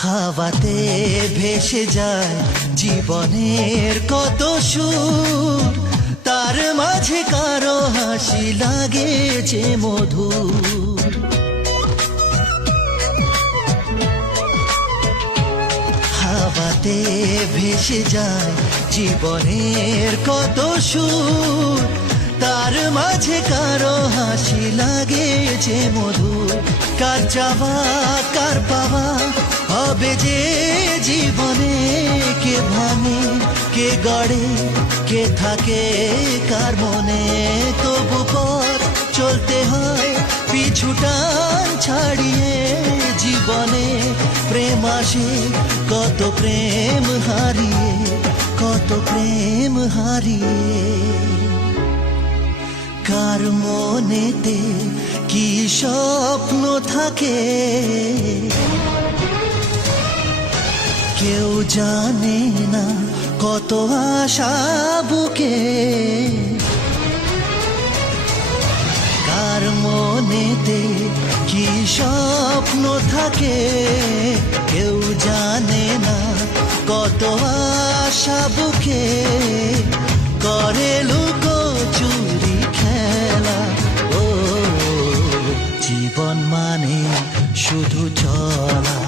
হাওয়াতে ভেসে যায় জীবনের কত সুর, তার মাঝে কারো হাসি লাগে যে মধুর। হাওয়াতে ভেসে যায় জীবনের কত সুর, তার মাঝে কারো হাসি লাগে যে মধুর। কার চাওয়া কার পাওয়া হবে যে জীবনে, কে ভাঙে কে গড়ে কে থাকে কার মনে। তবু পথ চলতে হয় পিছুটান ছাড়িয়ে, জীবনে প্রেম আসে কত প্রেম হারিয়ে, কত প্রেম হারিয়ে। কার মনেতে কি স্বপ্ন থাকে কেউ জানে না, কত আশা বুকে। কার মনেতে কি স্বপ্ন থাকে কেউ জানে না, কত আশা বুকে। করে লুকোচুরি খেলা, ও জীবন মানে শুধু চলা।